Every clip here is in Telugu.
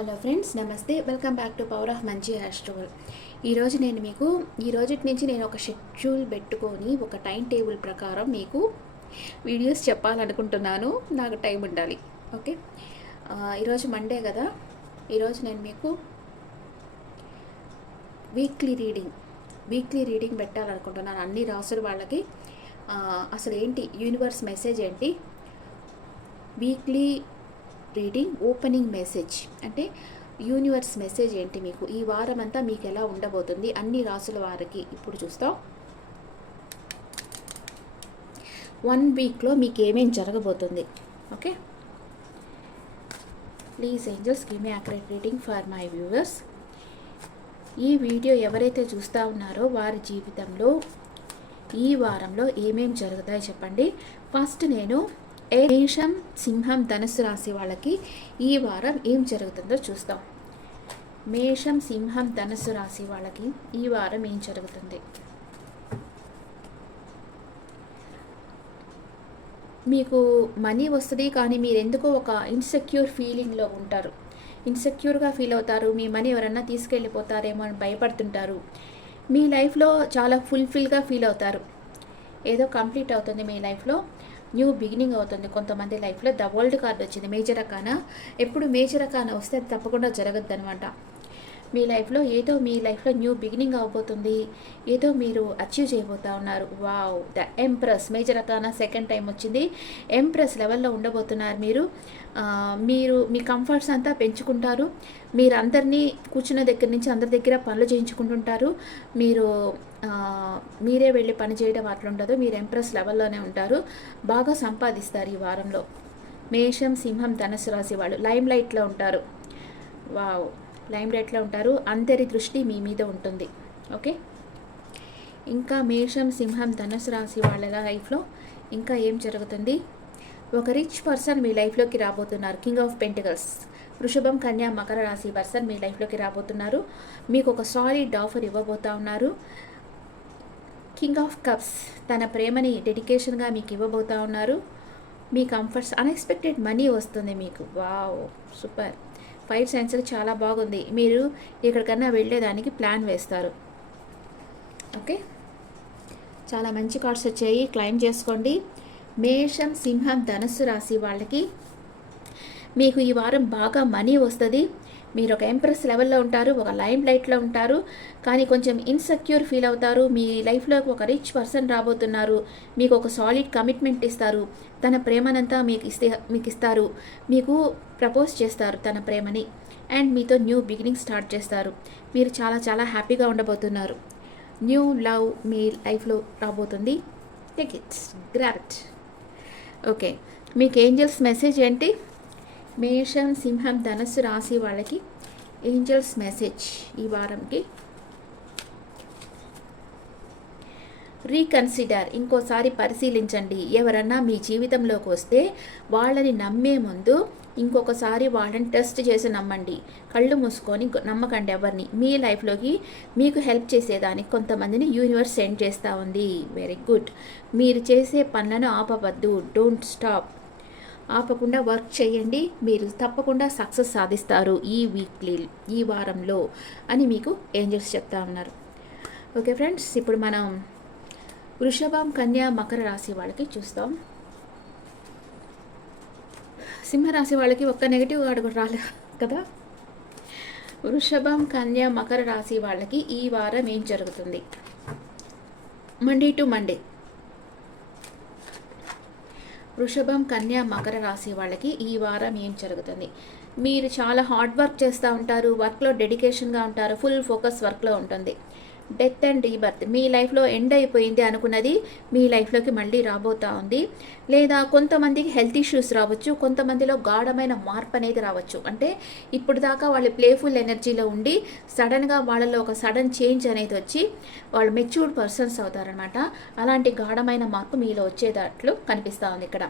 హలో ఫ్రెండ్స్, నమస్తే. Welcome back to power of మంచి ఆస్ట్రోల్. ఈరోజు నేను మీకు రోజు నుంచి నేను ఒక షెడ్యూల్ పెట్టుకొని ఒక టైం టేబుల్ ప్రకారం మీకు వీడియోస్ చెప్పాలనుకుంటున్నాను. నాకు టైం ఉండాలి. ఓకే. ఈరోజు మండే కదా. ఈరోజు నేను మీకు వీక్లీ రీడింగ్ పెట్టాలనుకుంటున్నాను అన్ని రాసుల వాళ్ళకి. అసలు ఏంటి యూనివర్స్ మెసేజ్ ఏంటి, వీక్లీ రీడింగ్ ఓపెనింగ్ మెసేజ్ అంటే యూనివర్స్ మెసేజ్ ఏంటి, మీకు ఈ వారం అంతా మీకు ఎలా ఉండబోతుంది అన్ని రాసుల వారికి ఇప్పుడు చూస్తాం. 1 వీక్లో మీకు ఏమేం జరగబోతుంది. Okay, please angels give me accurate reading for my viewers. ఈ వీడియో ఎవరైతే చూస్తూ ఉన్నారో వారి జీవితంలో ఈ వారంలో ఏమేం జరుగుతాయో చెప్పండి. ఫస్ట్ నేను మేషం, సింహం, ధనుస్సు రాశి వాళ్ళకి ఈ వారం ఏం జరుగుతుందో చూస్తాం. మేషం, సింహం, ధనుస్సు రాశి వాళ్ళకి ఈ వారం ఏం జరుగుతుంది. మీకు మనీ వస్తుంది, కానీ మీరు ఎందుకో ఒక ఇన్సెక్యూర్ ఫీలింగ్లో ఉంటారు. ఇన్సెక్యూర్గా ఫీల్ అవుతారు. మీ మనీ ఎవరన్నా తీసుకెళ్ళిపోతారేమో అని భయపడుతుంటారు. మీ లైఫ్లో చాలా ఫుల్ఫిల్గా ఫీల్ అవుతారు. ఏదో కంప్లీట్ అవుతుంది మీ లైఫ్లో, న్యూ బిగినింగ్ అవుతుంది. కొంతమంది లైఫ్లో ద వరల్డ్ కార్డ్ వచ్చింది. Major Acana. ఎప్పుడు మేజర్ అకానా వస్తే అది తప్పకుండా జరగద్దు అనమాట. మీ లైఫ్లో న్యూ బిగినింగ్ అవబోతుంది. ఏదో మీరు అచీవ్ చేయబోతా ఉన్నారు. Wow, the empress. Major Acana second time వచ్చింది. ఎంప్రెస్ లెవెల్లో ఉండబోతున్నారు మీరు. మీ కంఫర్ట్స్ అంతా పెంచుకుంటారు. మీరు అందరినీ కూర్చున్న దగ్గర నుంచి అందరి దగ్గర పనులు చేయించుకుంటుంటారు. మీరే వెళ్ళి పని చేయడం అట్లా ఉండదు. మీరు ఎంప్రెస్ లెవెల్లోనే ఉంటారు. బాగా సంపాదిస్తారు ఈ వారంలో. మేషం, సింహం, ధనుస్సు రాశి వాళ్ళు లైమ్ లైట్లో ఉంటారు. వావ్, లైమ్ లైట్లో ఉంటారు. అందరి దృష్టి మీ మీద ఉంటుంది. ఓకే, ఇంకా మేషం, సింహం, ధనుస్సు రాశి వాళ్ళ లైఫ్లో ఇంకా ఏం జరుగుతుంది. ఒక రిచ్ పర్సన్ మీ లైఫ్లోకి రాబోతున్నారు. King of pentacles. వృషభం, కన్యా, మకర రాశి పర్సన్ మీ లైఫ్లోకి రాబోతున్నారు. మీకు ఒక సాలిడ్ ఆఫర్ ఇవ్వబోతా ఉన్నారు. కింగ్ ఆఫ్ కప్స్ తన ప్రేమని డెడికేషన్గా మీకు ఇవ్వబోతా ఉన్నారు. మీ కంఫర్ట్స్, అన్ఎక్స్పెక్టెడ్ మనీ వస్తుంది మీకు. Wow, super. 5 సెన్సర్ చాలా బాగుంది. మీరు ఎక్కడికన్నా వెళ్ళేదానికి ప్లాన్ వేస్తారు. ఓకే, చాలా మంచి కార్డ్స్ వచ్చాయి. క్లైమ్ చేసుకోండి. మేషం, సింహం, ధనుస్సు రాశి వాళ్ళకి మీకు ఈ వారం బాగా మనీ వస్తుంది. మీరు ఒక ఎంప్రెస్ లెవెల్లో ఉంటారు, ఒక లైమ్ లైట్లో ఉంటారు, కానీ కొంచెం ఇన్సెక్యూర్ ఫీల్ అవుతారు. మీ లైఫ్లోకి ఒక రిచ్ పర్సన్ రాబోతున్నారు. మీకు ఒక సాలిడ్ కమిట్మెంట్ ఇస్తారు. తన ప్రేమనంతా మీకు ఇస్తారు. మీకు ప్రపోజ్ చేస్తారు తన ప్రేమని. అండ్ మీతో న్యూ బిగినింగ్ స్టార్ట్ చేస్తారు. మీరు చాలా చాలా హ్యాపీగా ఉండబోతున్నారు. న్యూ లవ్ మీ లైఫ్లో రాబోతుంది. Take it, grab it. Okay, మీకు ఏంజల్స్ మెసేజ్ ఏంటి. మేషం, సింహం, ధనుస్సు రాశి వాళ్ళకి ఏంజల్స్ మెసేజ్ ఈ వారంకి. రీకన్సిడర్, ఇంకోసారి పరిశీలించండి. ఎవరన్నా మీ జీవితంలోకి వస్తే వాళ్ళని నమ్మే ముందు ఇంకొకసారి వాళ్ళని టెస్ట్ చేసి నమ్మండి. కళ్ళు మూసుకొని నమ్మకండి ఎవరిని. మీ లైఫ్లోకి మీకు హెల్ప్ చేసేదానికి కొంతమందిని యూనివర్స్ సెండ్ చేస్తూ ఉంది. Very good. మీరు చేసే పనులను ఆపవద్దు. Don't stop. ఆపకుండా వర్క్ చేయండి. మీరు తప్పకుండా సక్సెస్ సాధిస్తారు ఈ వారంలో అని మీకు ఏంజల్స్ చెప్తా ఉన్నారు. ఓకే ఫ్రెండ్స్, ఇప్పుడు మనం వృషభం, కన్యా, మకర రాశి వాళ్ళకి చూస్తాం. సింహరాశి వాళ్ళకి ఒక్క నెగిటివ్ కార్డు కూడా రాలేదు కదా. వృషభం, కన్యా, మకర రాశి వాళ్ళకి ఈ వారం ఏం జరుగుతుంది. Monday to Monday. వృషభం, కన్యా, మకర రాశి వాళ్ళకి ఈ వారం ఏం జరుగుతుంది. మీరు చాలా హార్డ్ వర్క్ చేస్తూ ఉంటారు. వర్క్లో డెడికేషన్గా ఉంటారు. ఫుల్ ఫోకస్ వర్క్లో ఉంటుంది. డెత్ అండ్ రీబర్త్, మీ లైఫ్లో ఎండ్ అయిపోయింది అనుకున్నది మీ లైఫ్లోకి మళ్ళీ రాబోతూ ఉంది. లేదా కొంతమందికి హెల్త్ ఇష్యూస్ రావచ్చు. కొంతమందిలో గాఢమైన మార్పు అనేది రావచ్చు. అంటే ఇప్పుడు దాకా వాళ్ళు ప్లేఫుల్ ఎనర్జీలో ఉండి సడన్గా వాళ్ళలో ఒక సడన్ చేంజ్ అనేది వచ్చి వాళ్ళు మెచ్యూర్డ్ పర్సన్స్ అవుతారనమాట. అలాంటి గాఢమైన మార్పు మీలో వచ్చేటట్లు కనిపిస్తూ ఉంది ఇక్కడ.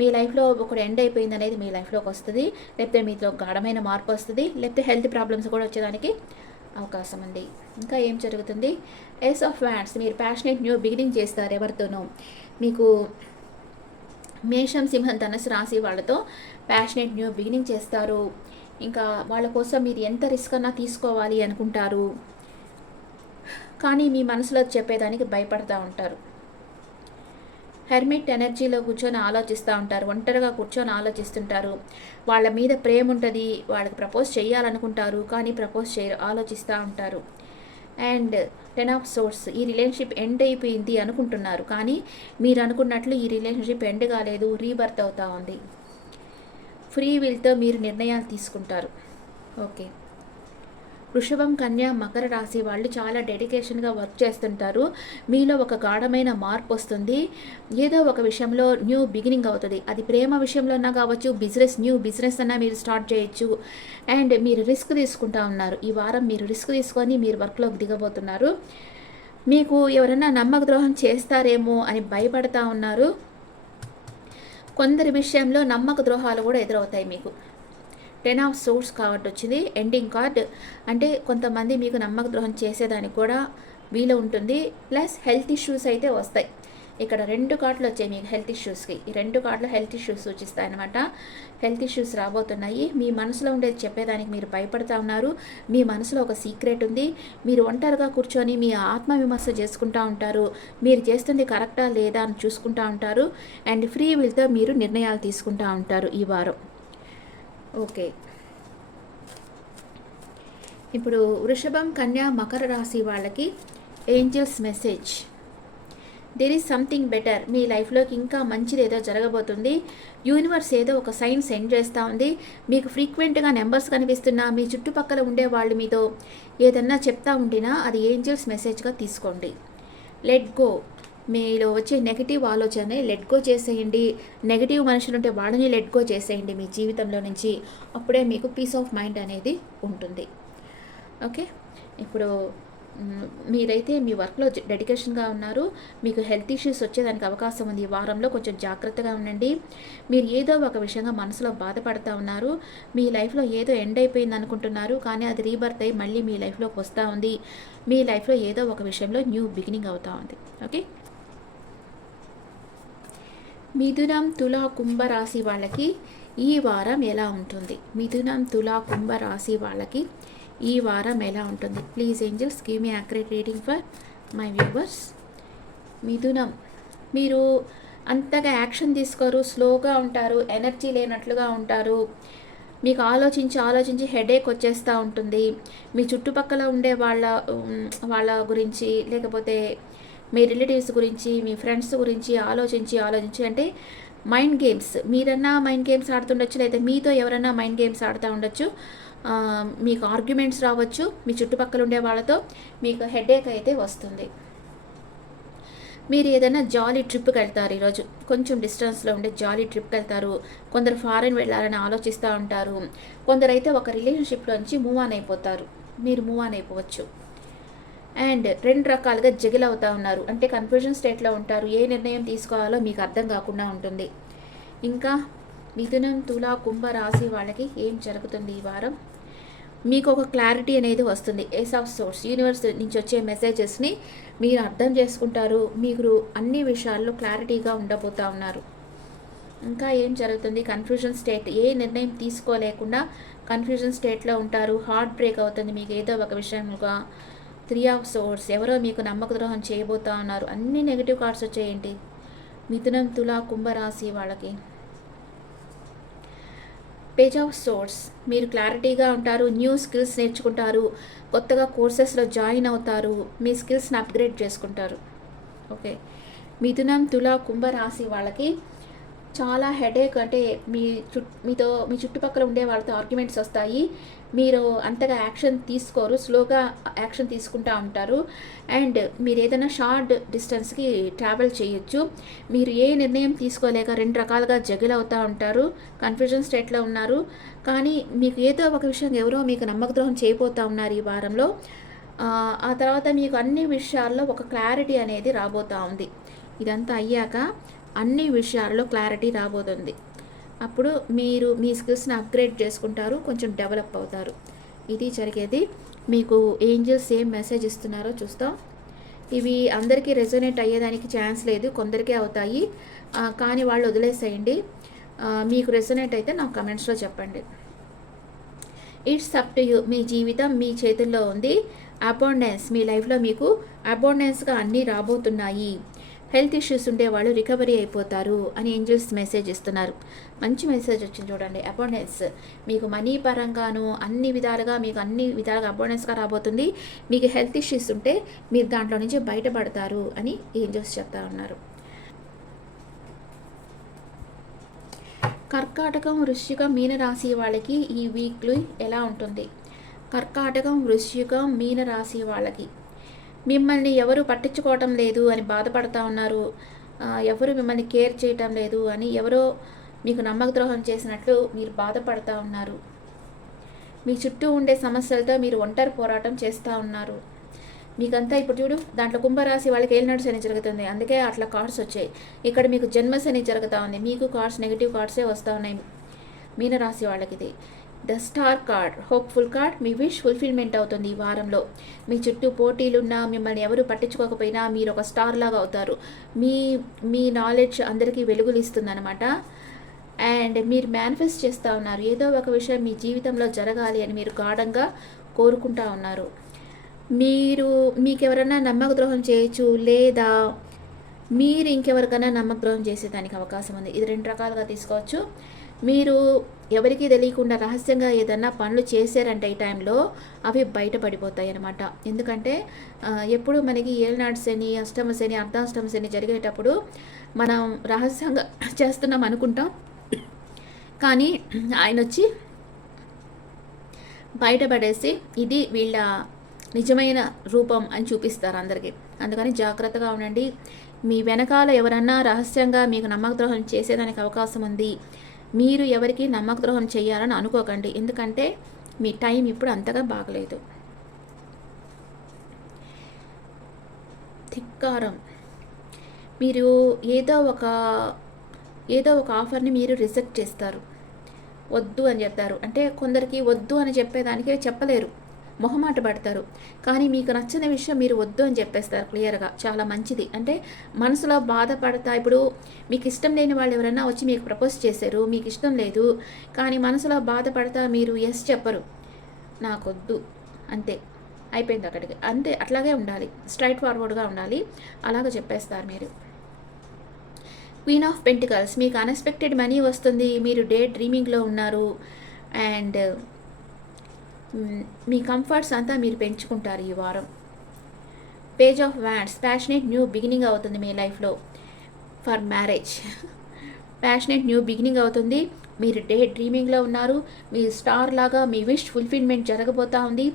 మీ లైఫ్లో ఒకటి ఎండ్ అయిపోయింది అనేది మీ లైఫ్లోకి వస్తుంది. లేకపోతే మీలో గాఢమైన మార్పు వస్తుంది. లేకపోతే హెల్త్ ప్రాబ్లమ్స్ కూడా వచ్చేదానికి అవకాశం ఉంది. ఇంకా ఏం జరుగుతుంది. ఏస్ ఆఫ్ వ్యాండ్స్, మీరు ప్యాషనేట్ న్యూ బిగినింగ్ చేస్తారు ఎవరితోనో. మీకు మేషం, సింహం, ధనుస్సు రాశి వాళ్ళతో ప్యాషనేట్ న్యూ బిగినింగ్ చేస్తారు. ఇంకా వాళ్ళ కోసం మీరు ఎంత రిస్క్ అన్నా తీసుకోవాలి అనుకుంటారు, కానీ మీ మనసులో చెప్పేదానికి భయపడతా ఉంటారు. హెర్మిట్ ఎనర్జీలో కూర్చొని ఆలోచిస్తూ ఉంటారు, ఒంటరిగా కూర్చొని ఆలోచిస్తుంటారు. వాళ్ళ మీద ప్రేమ ఉంటుంది, వాళ్ళకి ప్రపోజ్ చేయాలనుకుంటారు, కానీ ప్రపోజ్ ఆలోచిస్తూ ఉంటారు. అండ్ 10 ఆఫ్ సోర్స్, ఈ రిలేషన్షిప్ ఎండ్ అయిపోయింది అనుకుంటున్నారు, కానీ మీరు అనుకున్నట్లు ఈ రిలేషన్షిప్ ఎండ్ కాలేదు, రీబర్త్ అవుతూ ఉంది. ఫ్రీ విల్తో మీరు నిర్ణయాలు తీసుకుంటారు. ఓకే, వృషభం, కన్య, మకర రాశి వాళ్ళు చాలా డెడికేషన్గా వర్క్ చేస్తుంటారు. మీలో ఒక గాఢమైన మార్పు వస్తుంది. ఏదో ఒక విషయంలో న్యూ బిగినింగ్ అవుతుంది. అది ప్రేమ విషయంలోనా కావచ్చు, న్యూ బిజినెస్ అన్నా మీరు స్టార్ట్ చేయొచ్చు. అండ్ మీరు రిస్క్ తీసుకుంటా ఉన్నారు. ఈ వారం మీరు రిస్క్ తీసుకొని మీరు వర్క్లోకి దిగబోతున్నారు. మీకు ఎవరైనా నమ్మక ద్రోహం చేస్తారేమో అని భయపడతా ఉన్నారు. కొందరి విషయంలో నమ్మక ద్రోహాలు కూడా ఎదురవుతాయి మీకు. 10 ఆఫ్ సోర్స్ కార్డ్ వచ్చింది, ఎండింగ్ కార్డ్. అంటే కొంతమంది మీకు నమ్మక ద్రోహం చేసేదానికి కూడా వీలు ఉంటుంది. ప్లస్ హెల్త్ ఇష్యూస్ అయితే వస్తాయి. ఇక్కడ 2 కార్డులు వచ్చాయి మీకు హెల్త్ ఇష్యూస్కి. ఈ 2 కార్డులు హెల్త్ ఇష్యూస్ సూచిస్తాయి అనమాట. హెల్త్ ఇష్యూస్ రాబోతున్నాయి. మీ మనసులో ఉండేది చెప్పేదానికి మీరు భయపడతా ఉన్నారు. మీ మనసులో ఒక సీక్రెట్ ఉంది. మీరు ఒంటరిగా కూర్చొని మీ ఆత్మవిమర్శ చేసుకుంటూ ఉంటారు. మీరు చేస్తుంది కరెక్టా లేదా అని చూసుకుంటూ ఉంటారు. అండ్ ఫ్రీ విల్తో మీరు నిర్ణయాలు తీసుకుంటూ ఉంటారు ఈ వారం. ఓకే, ఇప్పుడు వృషభం, కన్య, మకర రాశి వాళ్ళకి angels message, there is something better. మీ లైఫ్లోకి ఇంకా మంచిది ఏదో జరగబోతుంది. యూనివర్స్ ఏదో ఒక సైన్ సెండ్ చేస్తూ ఉంది. మీకు ఫ్రీక్వెంట్గా నెంబర్స్ కనిపిస్తున్నా, మీ చుట్టుపక్కల ఉండే వాళ్ళు మీతో ఏదన్నా చెప్తా ఉండినా అది ఏంజల్స్ మెసేజ్గా తీసుకోండి. లెట్ గో, మీలో వచ్చే నెగిటివ్ ఆలోచన లెట్ గో చేసేయండి. నెగిటివ్ మనుషులు ఉంటే వాళ్ళని లెట్ గో చేసేయండి మీ జీవితంలో నుంచి. అప్పుడే మీకు పీస్ ఆఫ్ మైండ్ అనేది ఉంటుంది. ఓకే, ఇప్పుడు మీరైతే మీ వర్క్లో డెడికేషన్గా ఉన్నారు. మీకు హెల్త్ ఇష్యూస్ వచ్చేదానికి అవకాశం ఉంది. ఈ వారంలో కొంచెం జాగ్రత్తగా ఉండండి. మీరు ఏదో ఒక విషయంగా మనసులో బాధపడుతూ ఉన్నారు. మీ లైఫ్లో ఏదో ఎండ్ అయిపోయింది అనుకుంటున్నారు, కానీ అది రీబర్త్ అయ్యి మళ్ళీ మీ లైఫ్లోకి వస్తూ ఉంది. మీ లైఫ్లో ఏదో ఒక విషయంలో న్యూ బిగినింగ్ అవుతూ ఉంది. ఓకే, మిథునం, తుల, కుంభ రాశి వాళ్ళకి ఈ వారం ఎలా ఉంటుంది? మిథునం, తుల, కుంభ రాశి వాళ్ళకి ఈ వారం ఎలా ఉంటుంది? Please angels give me accurate reading for my viewers. మిథునం, మీరు అంతగా యాక్షన్ తీసుకోరు, స్లోగా ఉంటారు, ఎనర్జీ లేనట్లుగా ఉంటారు. మీకు ఆలోచించి హెడేక్ వచ్చేస్తూ ఉంటుంది. మీ చుట్టుపక్కల ఉండే వాళ్ళ గురించి, లేకపోతే మీ రిలేటివ్స్ గురించి, మీ ఫ్రెండ్స్ గురించి ఆలోచించి అంటే మైండ్ గేమ్స్, మీరన్నా మైండ్ గేమ్స్ ఆడుతుండొచ్చు, లేదా మీతో ఎవరైనా మైండ్ గేమ్స్ ఆడుతూ ఉండొచ్చు. మీకు ఆర్గ్యుమెంట్స్ రావచ్చు మీ చుట్టుపక్కల ఉండే వాళ్ళతో. మీకు హెడేక్ అయితే వస్తుంది. మీరు ఏదైనా జాలీ ట్రిప్కి వెళ్తారు. ఈరోజు కొంచెం డిస్టెన్స్లో ఉండే జాలీ ట్రిప్కి వెళ్తారు. కొందరు ఫారెన్ వెళ్ళాలని ఆలోచిస్తూ ఉంటారు. కొందరైతే ఒక రిలేషన్షిప్లోంచి మూవ్ ఆన్ అయిపోతారు. మీరు మూవ్ ఆన్ అయిపోవచ్చు. అండ్ 2 రకాలుగా జగిల్ అవుతూ ఉన్నారు. అంటే కన్ఫ్యూజన్ స్టేట్లో ఉంటారు. ఏ నిర్ణయం తీసుకోవాలో మీకు అర్థం కాకుండా ఉంటుంది. ఇంకా మిథునం, తుల, కుంభ రాశి వాళ్ళకి ఏం జరుగుతుంది ఈ వారం? మీకు ఒక క్లారిటీ అనేది వస్తుంది. ఏస్ ఆఫ్ సోర్స్, యూనివర్స్ నుంచి వచ్చే మెసేజెస్ని మీరు అర్థం చేసుకుంటారు. మీరు అన్ని విషయాల్లో క్లారిటీగా ఉండబోతూ ఉన్నారు. ఇంకా ఏం జరుగుతుంది? కన్ఫ్యూజన్ స్టేట్, ఏ నిర్ణయం తీసుకోలేకుండా కన్ఫ్యూజన్ స్టేట్లో ఉంటారు. హార్ట్ బ్రేక్ అవుతుంది మీకు ఏదో ఒక విషయంగా. 3 ఆఫ్ సోర్స్, ఎవరో మీకు నమ్మక ద్రోహం చేయబోతా ఉన్నారు. అన్ని నెగిటివ్ కార్డ్స్ వచ్చాయేంటి మిథునం, తుల, కుంభరాశి వాళ్ళకి? పేజ్ ఆఫ్ సోర్స్, మీరు క్లారిటీగా ఉంటారు. న్యూ స్కిల్స్ నేర్చుకుంటారు. కొత్తగా కోర్సెస్లో జాయిన్ అవుతారు. మీ స్కిల్స్ని అప్గ్రేడ్ చేసుకుంటారు. ఓకే, మిథునం, తుల, కుంభరాశి వాళ్ళకి చాలా హెడేక్. అంటే మీ చుట్టుపక్కల ఉండే వాళ్ళతో ఆర్గ్యుమెంట్స్ వస్తాయి. మీరు అంతగా యాక్షన్ తీసుకోరు, స్లోగా యాక్షన్ తీసుకుంటూ ఉంటారు. అండ్ మీరు ఏదైనా షార్ట్ డిస్టెన్స్కి ట్రావెల్ చేయొచ్చు. మీరు ఏ నిర్ణయం తీసుకోలేక 2 రకాలుగా జగిల్ అవుతూ ఉంటారు. కన్ఫ్యూజన్ స్టేట్లో ఉన్నారు. కానీ మీకు ఏదో ఒక విషయం ఎవరో మీకు నమ్మక ద్రోహం చేయబోతూ ఉన్నారు ఈ వారంలో. ఆ తర్వాత మీకు అన్ని విషయాల్లో ఒక క్లారిటీ అనేది రాబోతూ ఉంది. ఇదంతా అయ్యాక అన్ని విషయాల్లో క్లారిటీ రాబోతుంది. అప్పుడు మీరు మీ స్కిల్స్ని అప్గ్రేడ్ చేసుకుంటారు, కొంచెం డెవలప్ అవుతారు. ఇది జరిగేది. మీకు ఏంజల్స్ ఏం మెసేజ్ ఇస్తున్నారో చూస్తాం. ఇవి అందరికీ రెజొనేట్ అయ్యేదానికి ఛాన్స్ లేదు, కొందరికే అవుతాయి. కానీ వాళ్ళు వదిలేసేయండి. మీకు రెజొనేట్ అయితే నాకు కమెంట్స్లో చెప్పండి. It's up to you. మీ జీవితం మీ చేతుల్లో ఉంది. అబాండెన్స్, మీ లైఫ్లో మీకు అబాండెన్స్గా అన్నీ రాబోతున్నాయి. హెల్త్ ఇష్యూస్ ఉండేవాళ్ళు రికవరీ అయిపోతారు అని ఏంజల్స్ మెసేజ్ ఇస్తున్నారు. మంచి మెసేజ్ వచ్చింది చూడండి. అబాండెన్స్ మీకు మనీ పరంగాను అన్ని విధాలుగా మీకు అన్ని విధాలుగా అబాండెన్స్గా రాబోతుంది. మీకు హెల్త్ ఇష్యూస్ ఉంటే మీరు దాంట్లో నుంచి బయటపడతారు అని ఏంజల్స్ చెప్తా ఉన్నారు. కర్కాటకం, వృశ్చికం, మీనరాశి వాళ్ళకి ఈ వీక్లో ఎలా ఉంటుంది? కర్కాటకం, వృశ్చికం, మీనరాశి వాళ్ళకి మిమ్మల్ని ఎవరు పట్టించుకోవటం లేదు అని బాధపడతా ఉన్నారు. ఎవరు మిమ్మల్ని కేర్ చేయటం లేదు అని ఎవరో మీకు నమ్మకద్రోహం చేసినట్లు మీరు బాధపడతా ఉన్నారు. మీ చుట్టూ ఉండే సమస్యలతో మీరు ఒంటరి పోరాటం చేస్తూ ఉన్నారు. మీకంతా ఇప్పుడు చూడు, దాంట్లో కుంభరాశి వాళ్ళకి ఏలినాడు శని జరుగుతుంది, అందుకే అట్లా కార్డ్స్ వచ్చాయి. ఇక్కడ మీకు జన్మశని జరుగుతూ ఉంది, మీకు కార్డ్స్ నెగిటివ్ కార్డ్సే వస్తూ ఉన్నాయి. మీనరాశి వాళ్ళకి ఇది the star card, hopeful card. Me wish fulfilment అవుతుంది ఈ వారంలో. మీ చుట్టూ పోటీలున్నా మిమ్మల్ని ఎవరు పట్టించుకోకపోయినా మీరు ఒక స్టార్ లాగా అవుతారు. మీ నాలెడ్జ్ అందరికీ వెలుగులు ఇస్తుందన్నమాట. అండ్ మీరు మేనిఫెస్ట్ చేస్తూ ఉన్నారు, ఏదో ఒక విషయం మీ జీవితంలో జరగాలి అని మీరు గాఢంగా కోరుకుంటా ఉన్నారు. మీకు ఎవరైనా నమ్మక ద్రోహం చేయొచ్చు, లేదా మీరు ఇంకెవరికైనా నమ్మక ద్రోహం చేసేదానికి అవకాశం ఉంది. ఇది రెండు రకాలుగా తీసుకోవచ్చు. మీరు ఎవరికీ తెలియకుండా రహస్యంగా ఏదన్నా పనులు చేశారంటే ఈ టైంలో అవి బయటపడిపోతాయి అన్నమాట. ఎందుకంటే ఎప్పుడు మనకి ఏళ్ళనాడు శని, అష్టమ శని, అర్ధాష్టమ శని జరిగేటప్పుడు మనం రహస్యంగా చేస్తున్నాం అనుకుంటాం, కానీ ఆయన వచ్చి బయటపడేసి ఇది వీళ్ళ నిజమైన రూపం అని చూపిస్తారు అందరికీ. అందుకని జాగ్రత్తగా ఉండండి. మీ వెనకాల ఎవరన్నా రహస్యంగా మీకు నమ్మకద్రోహం చేసేదానికి అవకాశం ఉంది. మీరు ఎవరికి నమ్మకద్రోహం చేయాలని అనుకోకండి, ఎందుకంటే మీ టైం ఇప్పుడు అంతగా బాగలేదు. ధిక్కారం, మీరు ఏదో ఒక ఆఫర్ని మీరు రిజెక్ట్ చేస్తారు, వద్దు అని చెప్తారు. అంటే కొందరికి వద్దు అని చెప్పేదానికి చెప్పలేరు, మొహమాట పడతారు. కానీ మీకు నచ్చిన విషయం మీరు వద్దు అని చెప్పేస్తారు క్లియర్గా. చాలా మంచిది. అంటే మనసులో బాధపడతా, ఇప్పుడు మీకు ఇష్టం లేని వాళ్ళు ఎవరైనా వచ్చి మీకు ప్రపోజ్ చేశారు, మీకు ఇష్టం లేదు, కానీ మనసులో బాధపడతా మీరు ఎస్ చెప్పరు, నాకొద్దు, అంతే, అయిపోయింది అక్కడికి. అంతే, అట్లాగే ఉండాలి, స్ట్రైట్ ఫార్వర్డ్గా ఉండాలి, అలాగ చెప్పేస్తారు మీరు. క్వీన్ ఆఫ్ పెంటికల్స్, మీకు అన్ఎక్స్పెక్టెడ్ మనీ వస్తుంది, మీరు డే డ్రీమింగ్లో ఉన్నారు. అండ్ మీ కంఫర్ట్స్ అంతా మీరు పెంచుకుంటారు ఈ వారం. Page of wands, passionate new beginning అవుతుంది మీ లైఫ్లో for marriage. Passionate new beginning అవుతుంది. మీరు డే డ్రీమింగ్లో ఉన్నారు, మీ స్టార్ లాగా మీ విష్ ఫుల్ఫిల్మెంట్ జరగబోతూ ఉంది.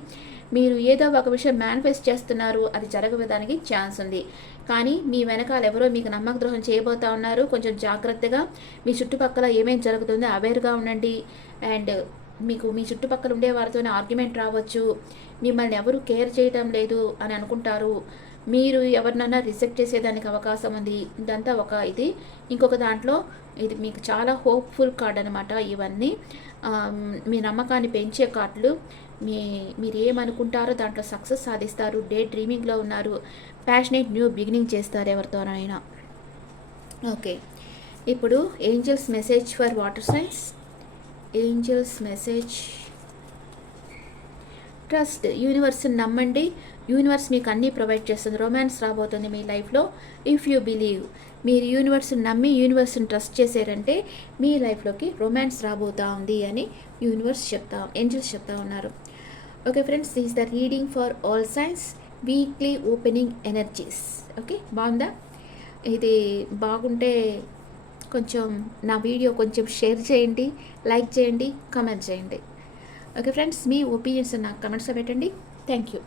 మీరు ఏదో ఒక విషయం మేనిఫెస్ట్ చేస్తున్నారు, అది జరగడానికి ఛాన్స్ ఉంది. కానీ మీ వెనకాల ఎవరో మీకు నమ్మక ద్రోహం చేయబోతూ ఉన్నారు. కొంచెం జాగ్రత్తగా మీ చుట్టుపక్కల ఏమేమి జరుగుతుందో అవేర్గా ఉండండి. అండ్ మీకు మీ చుట్టుపక్కల ఉండే వారితోనే ఆర్గ్యుమెంట్ రావచ్చు, మిమ్మల్ని ఎవరు కేర్ చేయటం లేదు అని అనుకుంటారు, మీరు ఎవరినైనా రిజెక్ట్ చేసేదానికి అవకాశం ఉంది. ఇదంతా ఒక ఇది. ఇంకొక దాంట్లో ఇది మీకు చాలా హోప్ఫుల్ కార్డ్ అనమాట. ఇవన్నీ మీ నమ్మకాన్ని పెంచే కార్డులు. మీరు ఏమనుకుంటారో దాంట్లో సక్సెస్ సాధిస్తారు. డే డ్రీమింగ్లో ఉన్నారు, ప్యాషనేట్ న్యూ బిగినింగ్ చేస్తారు ఎవరితోనైనా. ఓకే, ఇప్పుడు angels message for water signs. Angels message, trust, యూనివర్స్ని నమ్మండి, యూనివర్స్ మీకు అన్నీ ప్రొవైడ్ చేస్తుంది. రొమాన్స్ రాబోతుంది మీ లైఫ్లో. ఇఫ్ యూ బిలీవ్, మీరు యూనివర్స్ని నమ్మి యూనివర్స్ని ట్రస్ట్ చేశారంటే మీ లైఫ్లోకి రొమాన్స్ రాబోతా ఉంది అని ఏంజల్స్ చెప్తా ఉన్నారు. Okay friends, this is the reading for all science, weekly opening energies. Okay, బాగుందా? ఇది బాగుంటే కొంచెం నా వీడియో కొంచెం షేర్ చేయండి, లైక్ చేయండి, కామెంట్ చేయండి. ఓకే ఫ్రెండ్స్, మీ ఒపీనియన్స్ నాకు కమెంట్స్లో పెట్టండి. Thank you.